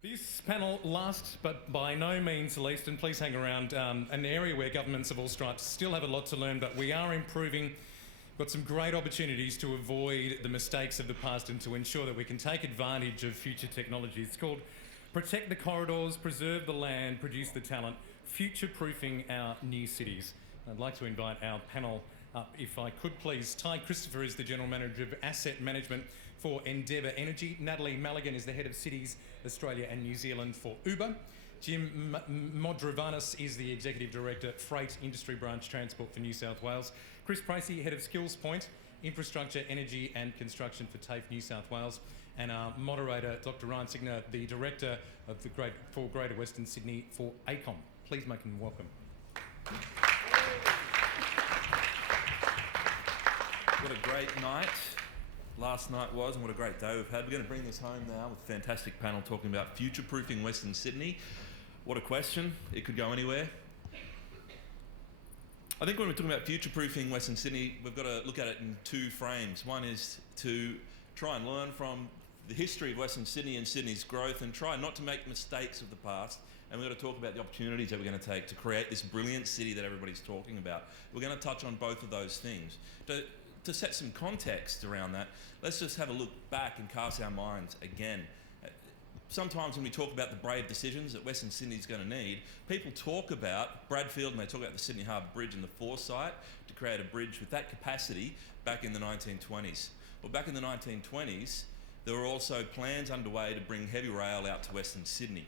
This panel, last but by no means least, and please hang around, an area where governments of all stripes still have a lot to learn, but we are improving. Got some great opportunities to avoid the mistakes of the past and to ensure that we can take advantage of future technologies. It's called Protect the Corridors, Preserve the Land, Produce the Talent, Future-Proofing Our New Cities. I'd like to invite our panel up, if I could please. Ty Christopher is the General Manager of Asset Management for Endeavour Energy. Natalie Malligan is the Head of Cities, Australia and New Zealand for Uber. Jim Modrouvanos is the Executive Director, Freight Industry Branch Transport for New South Wales. Chris Pracy, Head of SkillsPoint, Infrastructure, Energy and Construction for TAFE New South Wales. And our moderator, Dr. Signor, the Director of for Greater Western Sydney for AECOM. Please make them welcome. What a great night last night was, and what a great day we've had. We're going to bring this home now with a fantastic panel talking about future-proofing Western Sydney. What a question. It could go anywhere. I think when we're talking about future-proofing Western Sydney, we've got to look at it in two frames. One is to try and learn from the history of Western Sydney and Sydney's growth and try not to make mistakes of the past. And we've got to talk about the opportunities that we're going to take to create this brilliant city that everybody's talking about. We're going to touch on both of those things. To set some context around that, let's just have a look back and cast our minds again. Sometimes when we talk about the brave decisions that Western Sydney's going to need, people talk about Bradfield and they talk about the Sydney Harbour Bridge and the foresight to create a bridge with that capacity back in the 1920s. Well, back in the 1920s, there were also plans underway to bring heavy rail out to Western Sydney.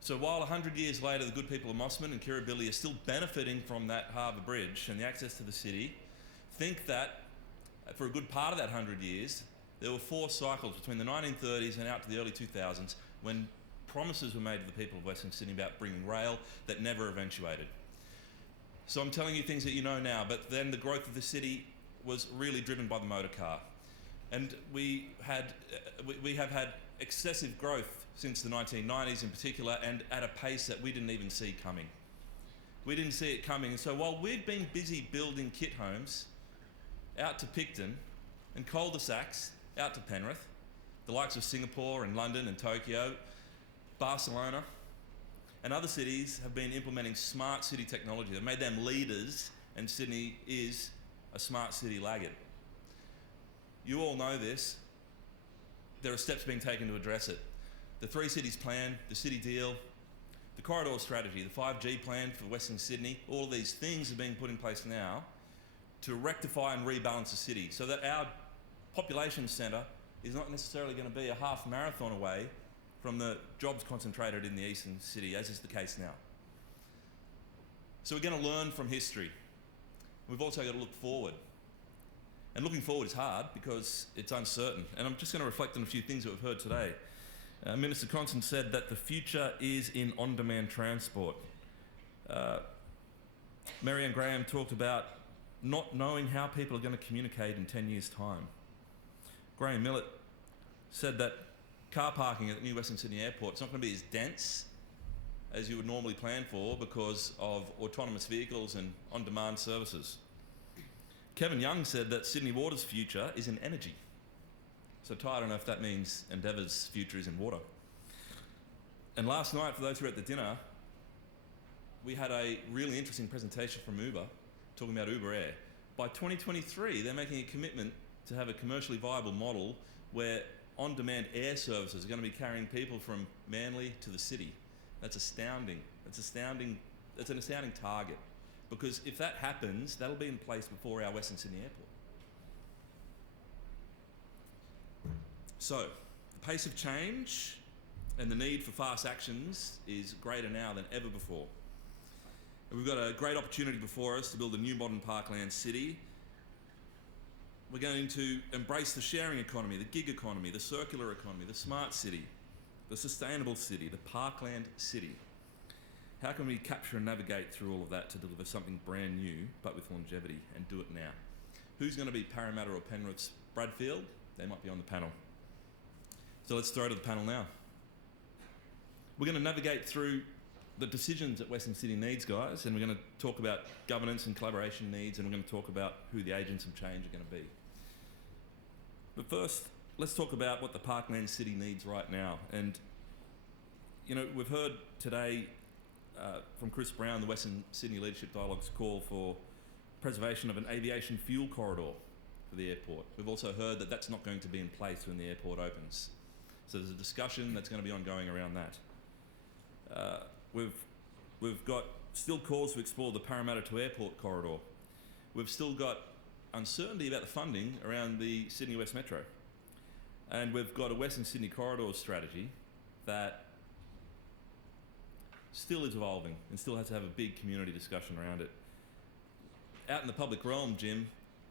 So while 100 years later, the good people of Mosman and Kirribilli are still benefiting from that harbour bridge and the access to the city, think that for a good part of that 100 years, there were four cycles between the 1930s and out to the early 2000s when promises were made to the people of Western Sydney about bringing rail that never eventuated. So I'm telling you things that you know now, but then the growth of the city was really driven by the motor car. And we have had excessive growth since the 1990s in particular, and at a pace that we didn't even see coming. We didn't see it coming. And so while we've been busy building kit homes out to Picton and cul-de-sacs out to Penrith, the likes of Singapore and London and Tokyo, Barcelona, and other cities have been implementing smart city technology. They've made them leaders, and Sydney is a smart city laggard. You all know this. There are steps being taken to address it. The Three Cities Plan, the City Deal, the Corridor Strategy, the 5G Plan for Western Sydney, all of these things are being put in place now to rectify and rebalance the city so that our population centre is not necessarily going to be a half marathon away from the jobs concentrated in the eastern city, as is the case now. So we're going to learn from history. We've also got to look forward. And looking forward is hard because it's uncertain. And I'm just going to reflect on a few things that we've heard today. Minister Constant said that the future is in on-demand transport. Marianne Graham talked about not knowing how people are going to communicate in 10 years' time. Graham Millett said that car parking at the new Western Sydney Airport is not going to be as dense as you would normally plan for because of autonomous vehicles and on-demand services. Kevin Young said that Sydney Water's future is in energy. So Ty, I don't know if that means Endeavour's future is in water. And last night, for those who were at the dinner, we had a really interesting presentation from Uber, talking about Uber Air. By 2023, they're making a commitment to have a commercially viable model where on-demand air services are going to be carrying people from Manly to the city. That's astounding. It's an astounding target. Because if that happens, that'll be in place before our Western Sydney Airport. So, the pace of change and the need for fast actions is greater now than ever before. And we've got a great opportunity before us to build a new modern parkland city. We're going to embrace the sharing economy, the gig economy, the circular economy, the smart city, the sustainable city, the parkland city. How can we capture and navigate through all of that to deliver something brand new, but with longevity, and do it now? Who's going to be Parramatta or Penrith's Bradfield? They might be on the panel. So let's throw to the panel now. We're going to navigate through the decisions that Western Sydney needs, guys, and we're going to talk about governance and collaboration needs, and we're going to talk about who the agents of change are going to be. But first, let's talk about what the Parkland City needs right now. And we've heard today from Chris Brown, the Western Sydney Leadership Dialogue's call for preservation of an aviation fuel corridor for the airport. We've also heard that that's not going to be in place when the airport opens. So there's a discussion that's going to be ongoing around that. We've got still calls to explore the Parramatta to Airport corridor. We've still got uncertainty about the funding around the Sydney West Metro. And we've got a Western Sydney corridor strategy that still is evolving and still has to have a big community discussion around it. Out in the public realm, Jim,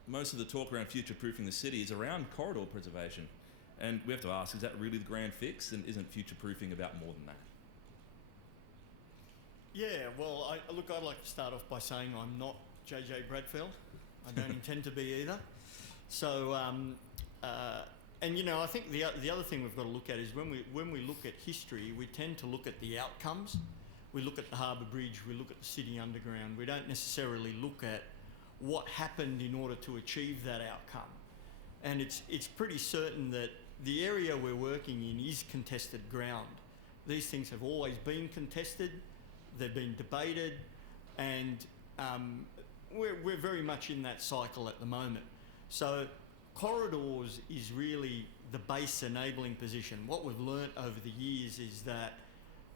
most of the talk around future-proofing the city is around corridor preservation. And we have to ask, is that really the grand fix, and isn't future-proofing about more than that? Yeah, well, I'd like to start off by saying I'm not JJ Bradfield. I don't intend to be either. So, I think the other thing we've got to look at is when we look at history, we tend to look at the outcomes. We look at the Harbour Bridge, we look at the City Underground. We don't necessarily look at what happened in order to achieve that outcome. And it's pretty certain that the area we're working in is contested ground. These things have always been contested, they've been debated, and we're very much in that cycle at the moment. So corridors is really the base enabling position. What we've learnt over the years is that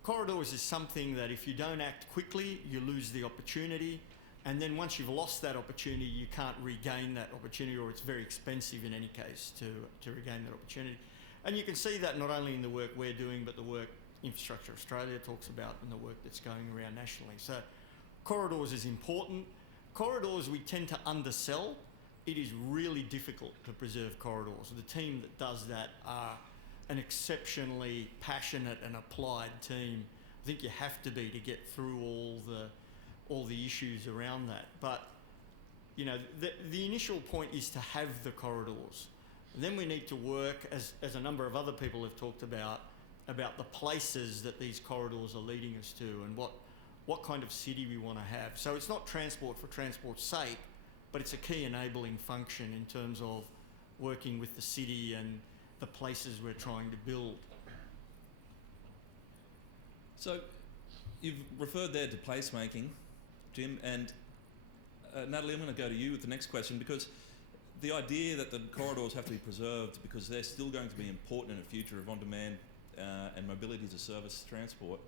corridors is something that if you don't act quickly, you lose the opportunity. And then once you've lost that opportunity, you can't regain that opportunity, or it's very expensive in any case to regain that opportunity. And you can see that not only in the work we're doing, but the work Infrastructure Australia talks about and the work that's going around nationally. So corridors is important. Corridors we tend to undersell. It is really difficult to preserve corridors. The team that does that are an exceptionally passionate and applied team. I think you have to be to get through all the issues around that. But the initial point is to have the corridors. And then we need to work, as a number of other people have talked about the places that these corridors are leading us to and what kind of city we want to have. So it's not transport for transport's sake, but it's a key enabling function in terms of working with the city and the places we're trying to build. So you've referred there to placemaking, Jim, and Natalie, I'm going to go to you with the next question, because the idea that the corridors have to be preserved because they're still going to be important in a future of on-demand and mobility as a service transport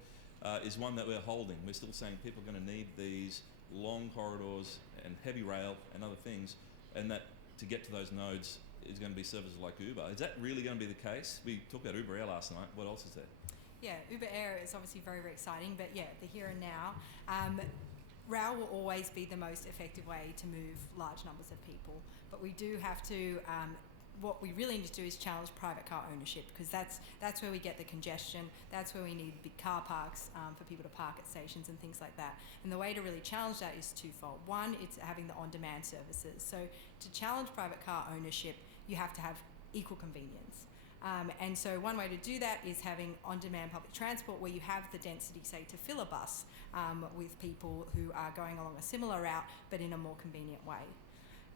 is one that we're holding. We're still saying people are going to need these long corridors and heavy rail and other things, and that to get to those nodes is going to be services like Uber. Is that really going to be the case? We talked about Uber Air last night. What else is there? Yeah, Uber Air is obviously very, very exciting, but yeah, the here and now. Rail will always be the most effective way to move large numbers of people, but we do have to, what we really need to do is challenge private car ownership, because that's where we get the congestion, that's where we need big car parks for people to park at stations and things like that. And the way to really challenge that is twofold. One, it's having the on-demand services. So to challenge private car ownership, you have to have equal convenience. And so one way to do that is having on-demand public transport where you have the density, say, to fill a bus with people who are going along a similar route but in a more convenient way.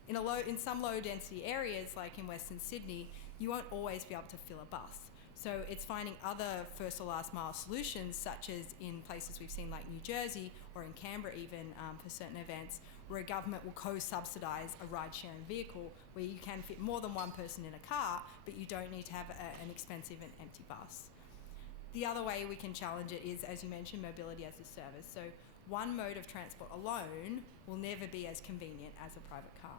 In some low-density areas, like in Western Sydney, you won't always be able to fill a bus. So it's finding other first or last mile solutions, such as in places we've seen like New Jersey or in Canberra even for certain events, where a government will co-subsidise a ride-sharing vehicle where you can fit more than one person in a car, but you don't need to have an expensive and empty bus. The other way we can challenge it is, as you mentioned, mobility as a service. So one mode of transport alone will never be as convenient as a private car.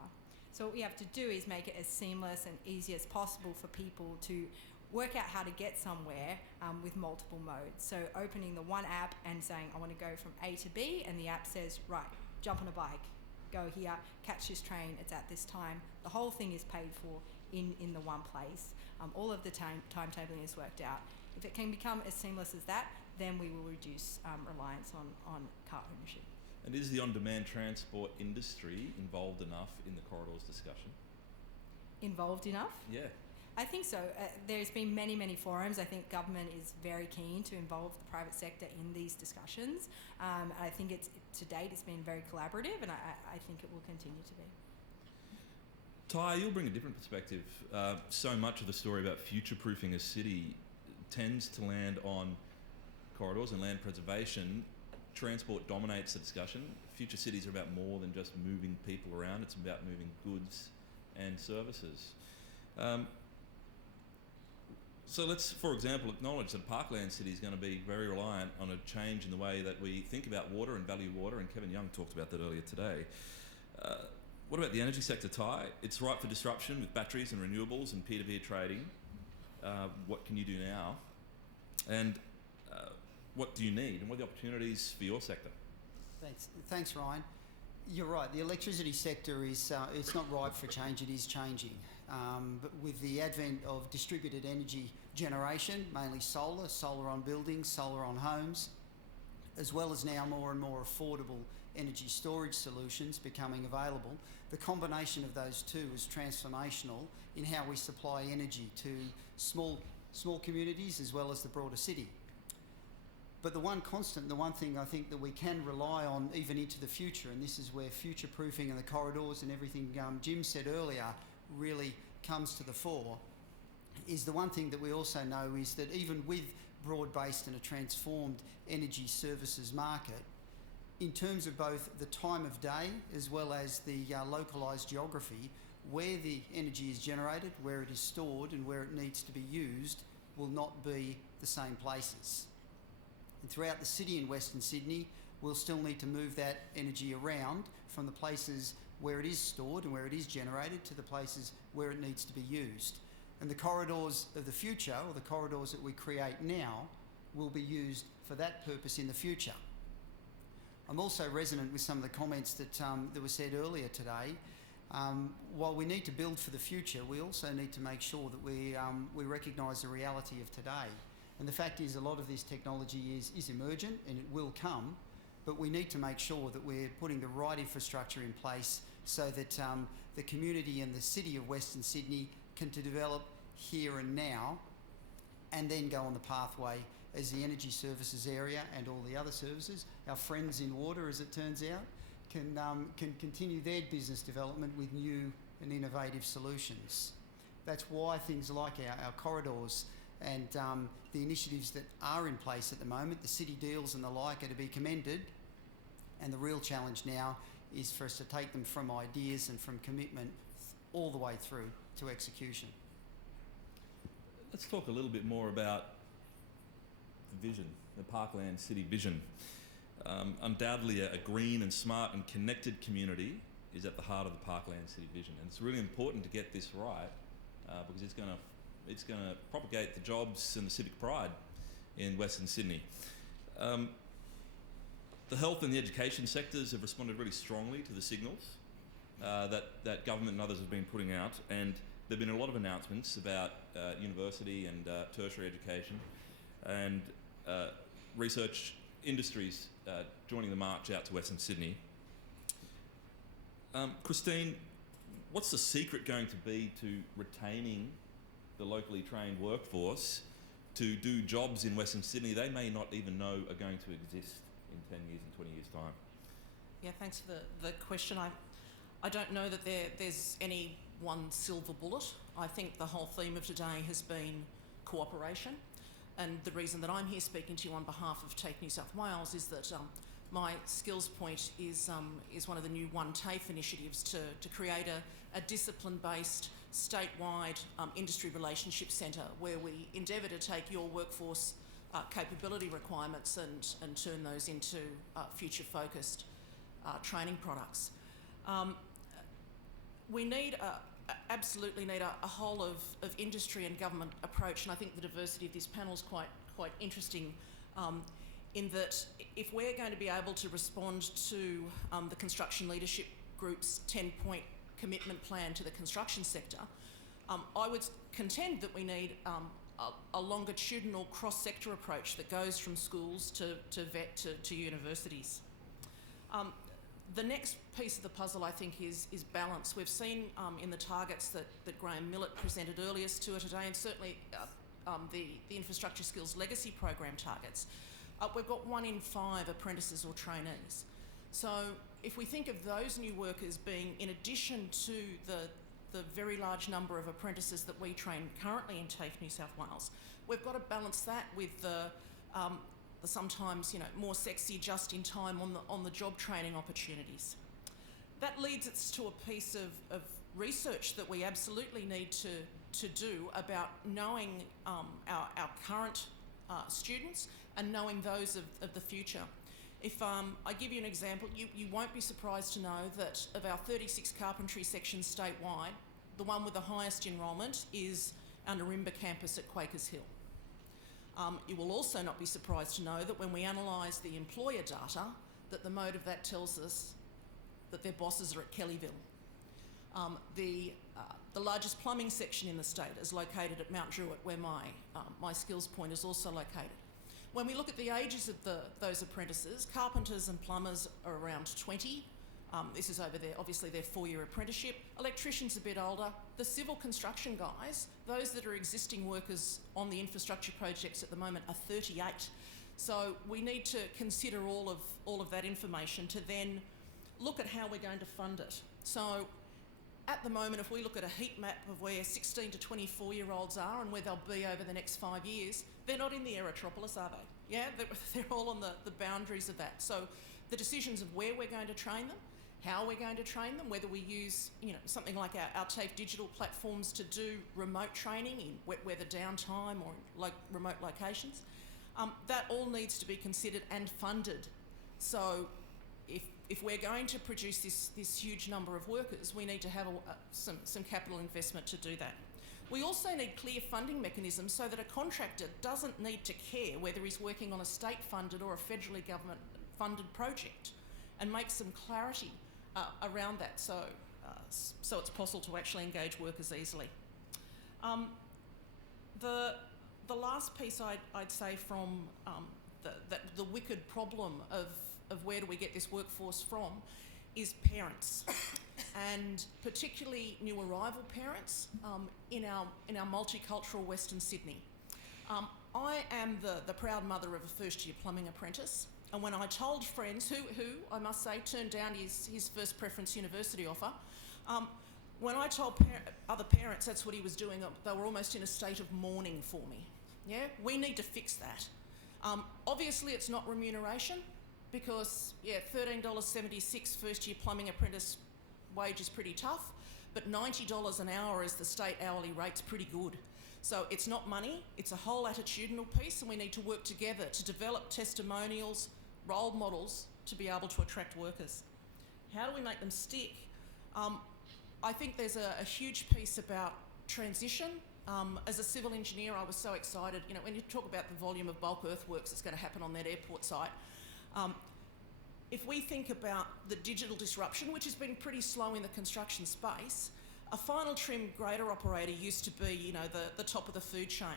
So what we have to do is make it as seamless and easy as possible for people to work out how to get somewhere with multiple modes. So opening the one app and saying, I want to go from A to B, and the app says, right, jump on a bike, go here, catch this train, it's at this time. The whole thing is paid for in the one place. All of the timetabling is worked out. If it can become as seamless as that, then we will reduce reliance on car ownership. And is the on-demand transport industry involved enough in the corridors discussion? Involved enough? Yeah. I think so. There's been many, many forums. I think government is very keen to involve the private sector in these discussions. I think to date it's been very collaborative, and I think it will continue to be. Ty, you'll bring a different perspective. So much of the story about future-proofing a city tends to land on corridors and land preservation, transport dominates the discussion. Future cities are about more than just moving people around. It's about moving goods and services. So let's, for example, acknowledge that a parkland city is going to be very reliant on a change in the way that we think about water and value water, and Kevin Young talked about that earlier today. What about the energy sector, Ty? It's ripe for disruption with batteries and renewables and peer-to-peer trading. What can you do now? And what do you need? And what are the opportunities for your sector? Thanks, Ryan. You're right. The electricity sector is it's not ripe for change. It is changing. But with the advent of distributed energy generation, mainly solar on buildings, solar on homes, as well as now more and more affordable energy storage solutions becoming available, the combination of those two is transformational in how we supply energy to small communities as well as the broader city. But the one constant, the one thing I think that we can rely on even into the future, and this is where future-proofing and the corridors and everything Jim said earlier really comes to the fore, is the one thing that we also know is that even with broad-based and a transformed energy services market, in terms of both the time of day as well as the localised geography, where the energy is generated, where it is stored and where it needs to be used will not be the same places. And throughout the city in Western Sydney, we'll still need to move that energy around from the places where it is stored and where it is generated to the places where it needs to be used. And the corridors of the future, or the corridors that we create now, will be used for that purpose in the future. I'm also resonant with some of the comments that were said earlier today. While we need to build for the future, we also need to make sure that we recognise the reality of today. And the fact is, a lot of this technology is emergent and it will come, but we need to make sure that we're putting the right infrastructure in place so that the community and the city of Western Sydney can develop here and now, and then go on the pathway as the energy services area and all the other services, our friends in water, as it turns out, can continue their business development with new and innovative solutions. That's why things like our corridors and the initiatives that are in place at the moment, the city deals and the like, are to be commended. And the real challenge now is for us to take them from ideas and from commitment all the way through to execution. Let's talk a little bit more about the vision, the Parkland City vision. Undoubtedly a green and smart and connected community is at the heart of the Parkland City vision, and it's really important to get this right because it's going to propagate the jobs and the civic pride in Western Sydney. The health and the education sectors have responded really strongly to the signals that government and others have been putting out, and there have been a lot of announcements about university and tertiary education and research industries joining the march out to Western Sydney. Christine, what's the secret going to be to retaining the locally trained workforce to do jobs in Western Sydney they may not even know are going to exist in 10 years and 20 years' time? Yeah, thanks for the question. I don't know that there's any one silver bullet. I think the whole theme of today has been cooperation, and the reason that I'm here speaking to you on behalf of TAFE New South Wales is that my SkillsPoint is one of the new TAFE initiatives to create a discipline-based statewide industry relationship centre where we endeavour to take your workforce capability requirements and turn those into future-focused training products. We absolutely need a whole of industry and government approach, and I think the diversity of this panel is quite interesting in that if we're going to be able to respond to the Construction Leadership Group's 10-point commitment plan to the construction sector, I would contend that we need a longitudinal cross-sector approach that goes from schools to vet to universities. The next piece of the puzzle, I think, is balance. We've seen in the targets that Graham Millett presented earliest to us today, and certainly the Infrastructure Skills Legacy Program targets, we've got 1 in 5 apprentices or trainees. So if we think of those new workers being in addition to the very large number of apprentices that we train currently in TAFE New South Wales, we've got to balance that with the sometimes more sexy just in time on the job training opportunities. That leads us to a piece of research that we absolutely need to do about knowing our current students and knowing those of the future. If I give you an example, you won't be surprised to know that of our 36 carpentry sections statewide, the one with the highest enrolment is our Narimba campus at Quakers Hill. You will also not be surprised to know that when we analyse the employer data, that the mode of that tells us that their bosses are at Kellyville. The largest plumbing section in the state is located at Mount Druitt, where my SkillsPoint is also located. When we look at the ages of those apprentices, carpenters and plumbers are around 20. This is over obviously their 4-year apprenticeship. Electricians a bit older. The civil construction guys, those that are existing workers on the infrastructure projects at the moment, are 38. So we need to consider all of that information to then look at how we're going to fund it. So at the moment, if we look at a heat map of where 16 to 24-year-olds are and where they'll be over the next 5 years, they're not in the aerotropolis, are they? Yeah, they're all on the boundaries of that. So the decisions of where we're going to train them, how we're going to train them, whether we use something like our TAFE digital platforms to do remote training in wet weather downtime or remote locations, that all needs to be considered and funded. So if we're going to produce this huge number of workers, we need to have some capital investment to do that. We also need clear funding mechanisms so that a contractor doesn't need to care whether he's working on a state-funded or a federally government-funded project, and make some clarity around that so it's possible to actually engage workers easily. The last piece I'd say from the wicked problem of where do we get this workforce from is parents, and particularly new arrival parents in our multicultural Western Sydney. I am the proud mother of a first-year plumbing apprentice, and when I told friends who I must say turned down his first preference university offer, when I told other parents that's what he was doing, they were almost in a state of mourning for me. Yeah, we need to fix that. Obviously, it's not remuneration, because $13.76 first-year plumbing apprentice wage is pretty tough, but $90 an hour as the state hourly rate's pretty good. So it's not money, it's a whole attitudinal piece, and we need to work together to develop testimonials, role models to be able to attract workers. How do we make them stick? I think there's a huge piece about transition. As a civil engineer, I was so excited. When you talk about the volume of bulk earthworks that's going to happen on that airport site, if we think about the digital disruption, which has been pretty slow in the construction space, a final trim grader operator used to be, the top of the food chain.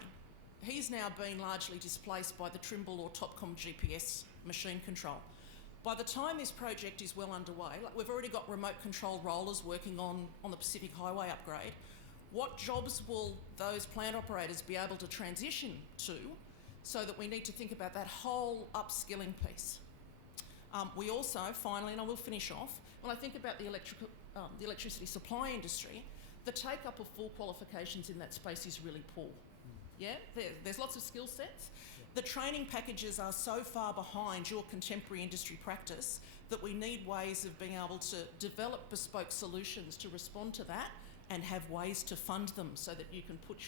He's now been largely displaced by the Trimble or Topcom GPS machine control. By the time this project is well underway, we've already got remote control rollers working on the Pacific Highway upgrade. What jobs will those plant operators be able to transition to, so that we need to think about that whole upskilling piece? We also, finally, and I will finish off, when I think about the electricity supply industry, the take-up of full qualifications in that space is really poor. Yeah, there's lots of skill sets. The training packages are so far behind your contemporary industry practice that we need ways of being able to develop bespoke solutions to respond to that, and have ways to fund them so that you can put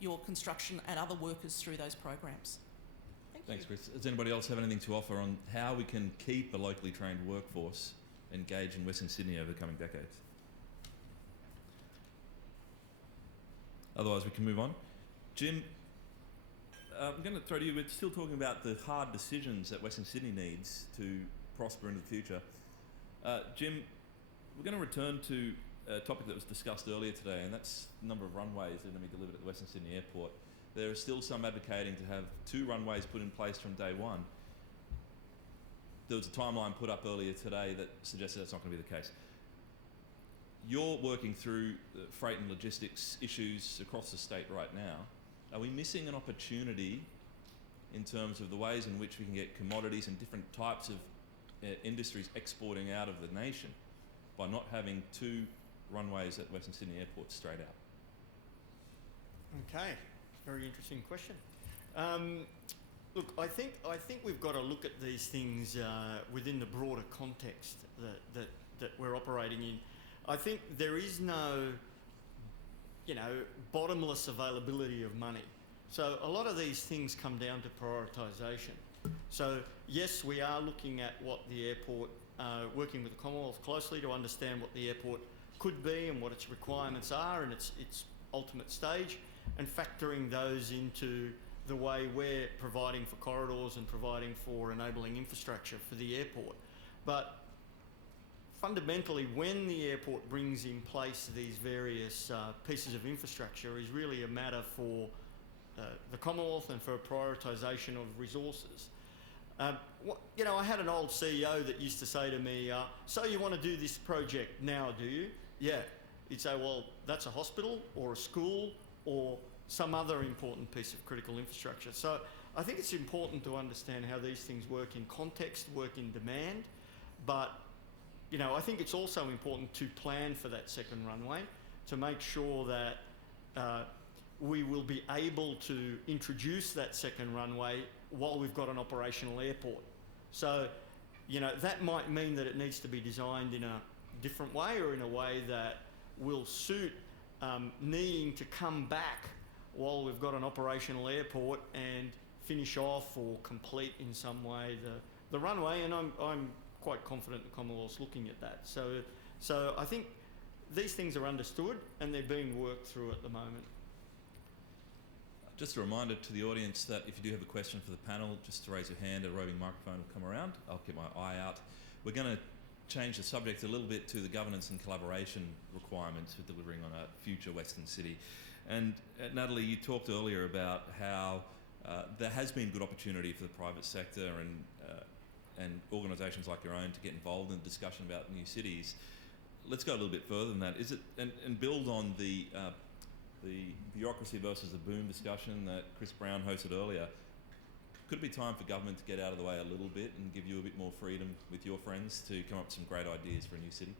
your construction and other workers through those programs. Thanks, Chris. Does anybody else have anything to offer on how we can keep a locally trained workforce engaged in Western Sydney over the coming decades? Otherwise, we can move on. Jim, I'm going to throw to you. We're still talking about the hard decisions that Western Sydney needs to prosper into the future. Jim, we're going to return to a topic that was discussed earlier today, and that's the number of runways that are going to be delivered at the Western Sydney Airport. There are still some advocating to have 2 runways put in place from day one. There was a timeline put up earlier today that suggested that's not going to be the case. You're working through freight and logistics issues across the state right now. Are we missing an opportunity in terms of the ways in which we can get commodities and different types of industries exporting out of the nation by not having 2 runways at Western Sydney Airport straight out? Okay, very interesting question. Look, I think we've got to look at these things within the broader context that we're operating in. I think there is no, bottomless availability of money. So a lot of these things come down to prioritisation. So yes, we are looking at what the airport, working with the Commonwealth closely to understand what the airport could be and what its requirements are and its ultimate stage, and factoring those into the way we're providing for corridors and providing for enabling infrastructure for the airport. But fundamentally, when the airport brings in place these various pieces of infrastructure is really a matter for the Commonwealth and for a prioritisation of resources. I had an old CEO that used to say to me, so you want to do this project now, do you? Yeah. He'd say, well, that's a hospital or a school or some other important piece of critical infrastructure. So I think it's important to understand how these things work in context, work in demand, but I think it's also important to plan for that second runway to make sure that we will be able to introduce that second runway while we've got an operational airport. So, that might mean that it needs to be designed in a different way or in a way that will suit needing to come back while we've got an operational airport and finish off or complete in some way the runway. And I'm quite confident the Commonwealth's looking at that. So I think these things are understood and they're being worked through at the moment. Just a reminder to the audience that if you do have a question for the panel, just to raise your hand, a roving microphone will come around. I'll keep my eye out. We're going to change the subject a little bit to the governance and collaboration requirements for delivering on a future Western city. And Natalie, you talked earlier about how there has been good opportunity for the private sector and organisations like your own to get involved in discussion about new cities. Let's go a little bit further than that. Is it and build on the bureaucracy versus the boom discussion that Chris Brown hosted earlier? Could it be time for government to get out of the way a little bit and give you a bit more freedom with your friends to come up with some great ideas for a new city?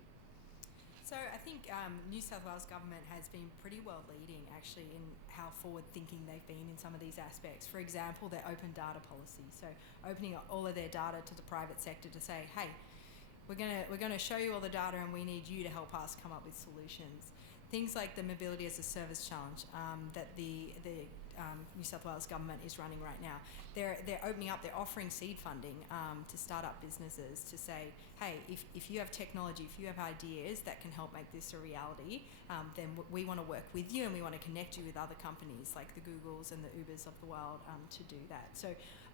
So I think New South Wales government has been pretty well leading actually in how forward thinking they've been in some of these aspects. For example, their open data policy. So opening up all of their data to the private sector to say, hey, we're gonna show you all the data and we need you to help us come up with solutions. Things like the Mobility as a Service Challenge that the New South Wales government is running right now. They're opening up, they're offering seed funding to start-up businesses to say, hey, if you have technology, if you have ideas that can help make this a reality, then we want to work with you and we want to connect you with other companies like the Googles and the Ubers of the world to do that. So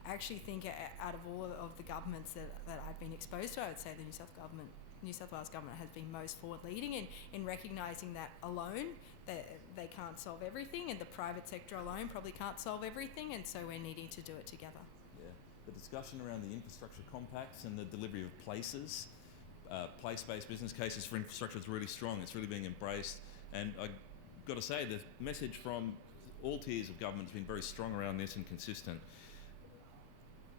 I actually think out of all of the governments that I've been exposed to, I would say the New South Wales government has been most forward-leading in recognising that alone that they can't solve everything, and the private sector alone probably can't solve everything, and so we're needing to do it together. Yeah, the discussion around the infrastructure compacts and the delivery of places, place-based business cases for infrastructure is really strong. It's really being embraced, and I've got to say the message from all tiers of government has been very strong around this and consistent.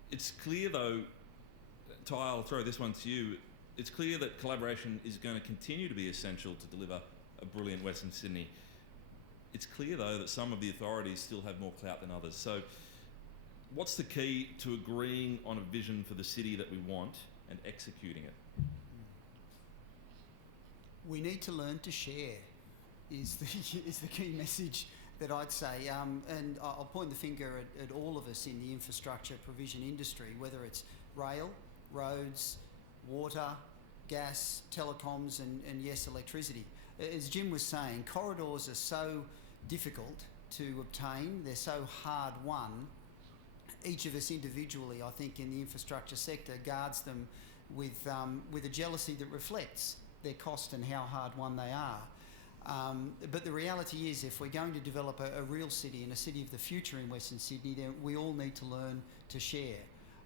It's clear though, Ty, I'll throw this one to you. It's clear that collaboration is going to continue to be essential to deliver a brilliant Western Sydney. It's clear though that some of the authorities still have more clout than others. So what's the key to agreeing on a vision for the city that we want and executing it? We need to learn to share is the key message that I'd say. And I'll point the finger at all of us in the infrastructure provision industry, whether it's rail, roads, water, gas, telecoms, and yes, electricity. As Jim was saying, corridors are so difficult to obtain, they're so hard won. Each of us individually, I think, in the infrastructure sector guards them with a jealousy that reflects their cost and how hard won they are. But the reality is, if we're going to develop a real city and a city of the future in Western Sydney, then we all need to learn to share.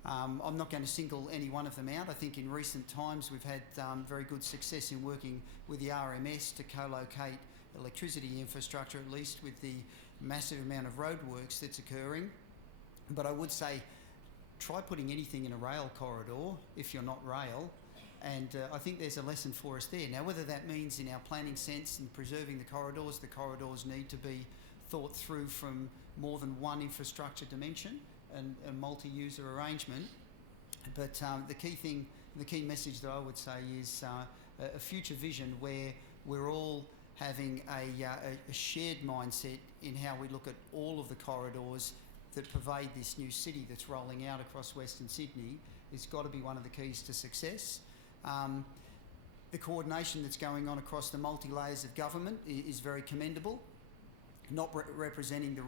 I'm not going to single any one of them out. I think in recent times we've had very good success in working with the RMS to co-locate electricity infrastructure, at least with the massive amount of roadworks that's occurring. But I would say try putting anything in a rail corridor if you're not rail, and I think there's a lesson for us there. Now, whether that means in our planning sense and preserving the corridors need to be thought through from more than one infrastructure dimension. a multi-user arrangement. But the key message that I would say is a future vision where we're all having a shared mindset in how we look at all of the corridors that pervade this new city that's rolling out across Western Sydney has got to be one of the keys to success. The coordination that's going on across the multi-layers of government is very commendable. Not representing the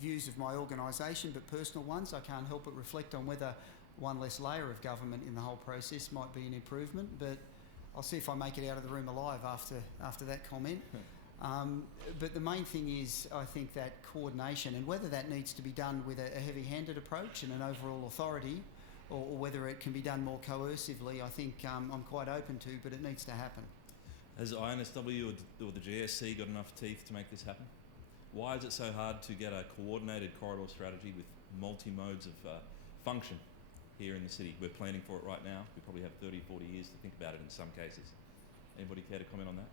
views of my organisation, but personal ones. I can't help but reflect on whether one less layer of government in the whole process might be an improvement, but I'll see if I make it out of the room alive after that comment. But the main thing is, I think, that coordination, and whether that needs to be done with a heavy-handed approach and an overall authority, or whether it can be done more coercively, I think I'm quite open to, but it needs to happen. Has INSW or the GSC got enough teeth to make this happen? Why is it so hard to get a coordinated corridor strategy with multi-modes of function here in the city? We're planning for it right now. We probably have 30, 40 years to think about it in some cases. Anybody care to comment on that?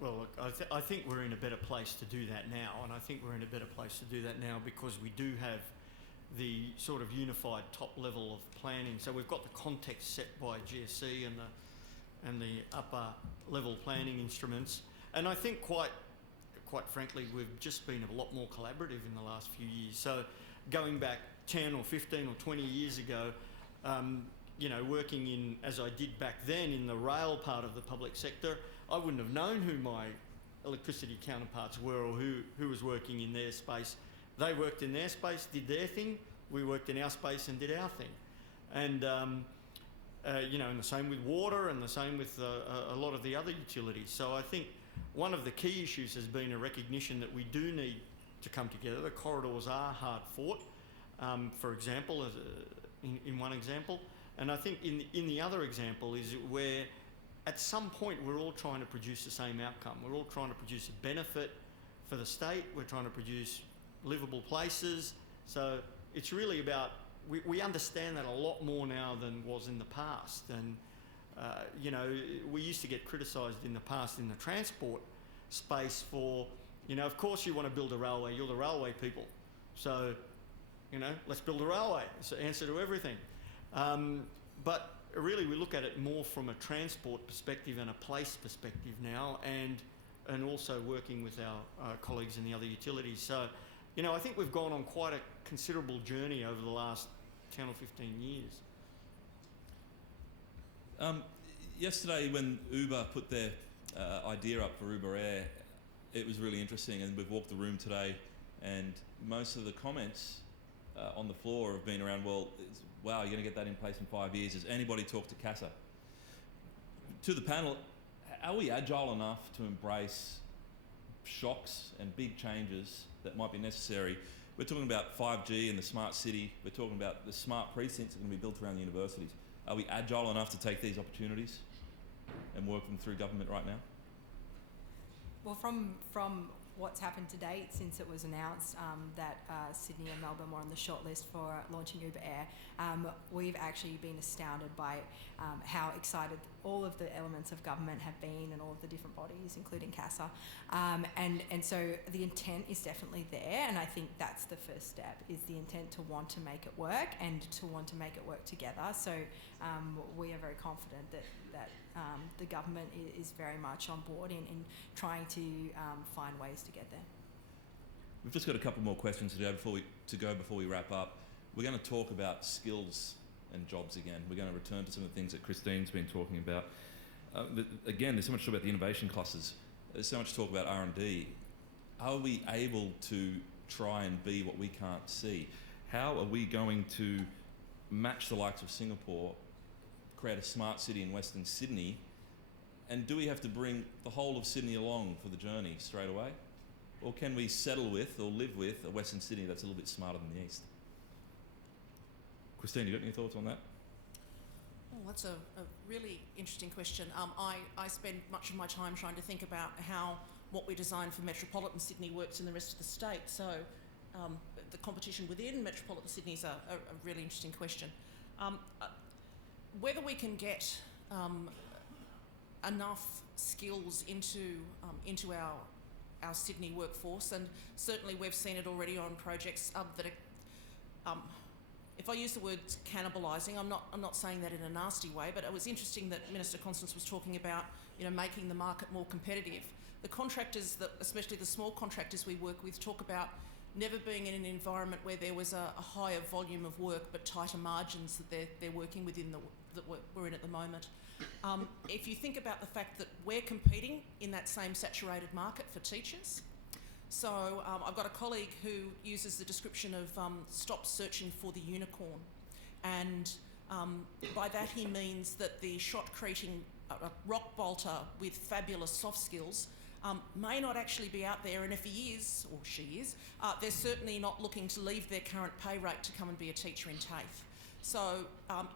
Well, look, I think we're in a better place to do that now, and I think we're in a better place to do that now because we do have the sort of unified top level of planning. So we've got the context set by GSC and the upper level planning instruments, and I think quite frankly we've just been a lot more collaborative in the last few years. So going back 10 or 15 or 20 years ago, working in, as I did back then, in the rail part of the public sector, I wouldn't have known who my electricity counterparts were or who was working in their space. They worked in their space, did their thing. We worked in our space and did our thing. And, and the same with water and the same with a lot of the other utilities. So I think one of the key issues has been a recognition that we do need to come together. The corridors are hard fought, for example, in one example. And I think in the other example is where at some point we're all trying to produce the same outcome. We're all trying to produce a benefit for the state. We're trying to produce livable places. So it's really about, we understand that a lot more now than was in the past. And, we used to get criticised in the past in the transport space for, of course you want to build a railway, you're the railway people. So, let's build a railway. It's the answer to everything. But really we look at it more from a transport perspective and a place perspective now, and also working with our colleagues in the other utilities. So, I think we've gone on quite a considerable journey over the last 10 or 15 years. Yesterday when Uber put their idea up for Uber Air, it was really interesting, and we've walked the room today and most of the comments on the floor have been around, wow, you're going to get that in place in 5 years. Has anybody talked to CASA? To the panel, are we agile enough to embrace shocks and big changes that might be necessary? We're talking about 5G and the smart city. We're talking about the smart precincts that are going to be built around the universities. Are we agile enough to take these opportunities and work them through government right now? Well, from what's happened to date since it was announced that Sydney and Melbourne were on the shortlist for launching Uber Air, we've actually been astounded by how excited all of the elements of government have been and all of the different bodies, including CASA. And so the intent is definitely there, and I think that's the first step, is the intent to want to make it work and to want to make it work together. So we are very confident that the government is very much on board in trying to find ways to get there. We've just got a couple more questions to go before we wrap up. We're going to talk about skills and jobs again. We're going to return to some of the things that Christine's been talking about. Again, there's so much talk about the innovation clusters. There's so much talk about R&D. Are we able to try and be what we can't see? How are we going to match the likes of Singapore, create a smart city in Western Sydney, and do we have to bring the whole of Sydney along for the journey straight away? Or can we settle with or live with a Western Sydney that's a little bit smarter than the East? Christine, you got any thoughts on that? Oh, that's a really interesting question. I spend much of my time trying to think about how what we design for metropolitan Sydney works in the rest of the state. So the competition within metropolitan Sydney is a really interesting question. Whether we can get enough skills into our our Sydney workforce, and certainly we've seen it already on projects that are, if I use the word cannibalising, I'm not saying that in a nasty way, but it was interesting that Minister Constance was talking about, making the market more competitive. The contractors, especially the small contractors we work with, talk about never being in an environment where there was a higher volume of work but tighter margins that they're working within that we're in at the moment. If you think about the fact that we're competing in that same saturated market for teachers, so I've got a colleague who uses the description of stop searching for the unicorn, and by that he means that the shotcreting rock bolter with fabulous soft skills may not actually be out there, and if he is, or she is, they're certainly not looking to leave their current pay rate to come and be a teacher in TAFE. So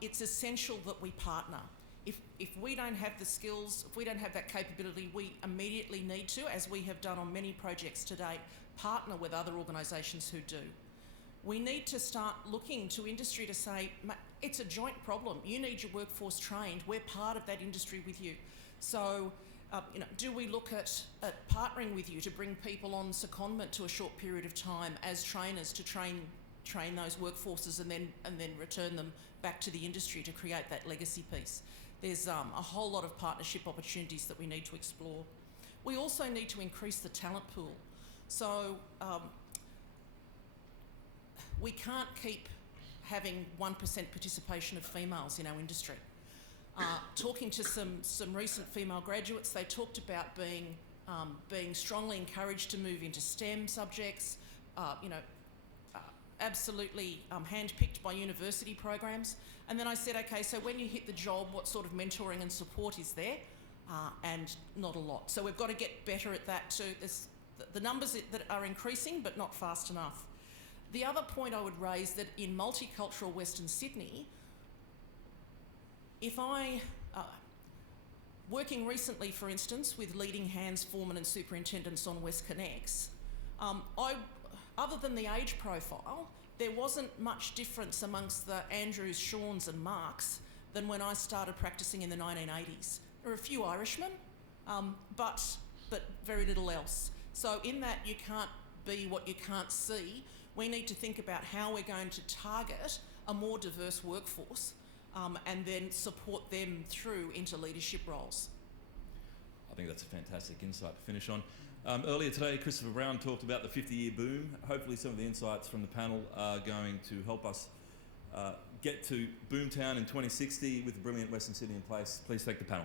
it's essential that we partner. If we don't have the skills, if we don't have that capability, we immediately need to, as we have done on many projects to date, partner with other organisations who do. We need to start looking to industry to say, it's a joint problem. You need your workforce trained. We're part of that industry with you. So, do we look at partnering with you to bring people on secondment to a short period of time as trainers to train those workforces and then return them back to the industry to create that legacy piece? There's a whole lot of partnership opportunities that we need to explore. We also need to increase the talent pool. So we can't keep having 1% participation of females in our industry. Talking to some recent female graduates, they talked about being strongly encouraged to move into STEM subjects, absolutely handpicked by university programs. And then I said, okay, so when you hit the job, what sort of mentoring and support is there? And not a lot. So we've got to get better at that too. There's the numbers that are increasing, but not fast enough. The other point I would raise that in multicultural Western Sydney, if I, working recently, for instance, with leading hands, foremen and superintendents on West Connects, other than the age profile, there wasn't much difference amongst the Andrews, Shawns and Marks than when I started practicing in the 1980s. There are a few Irishmen, but very little else. So in that you can't be what you can't see, we need to think about how we're going to target a more diverse workforce and then support them through into leadership roles. I think that's a fantastic insight to finish on. Earlier today, Christopher Brown talked about the 50-year boom. Hopefully some of the insights from the panel are going to help us get to BOOMTOWN in 2060 with the brilliant Western Sydney in place. Please thank the panel.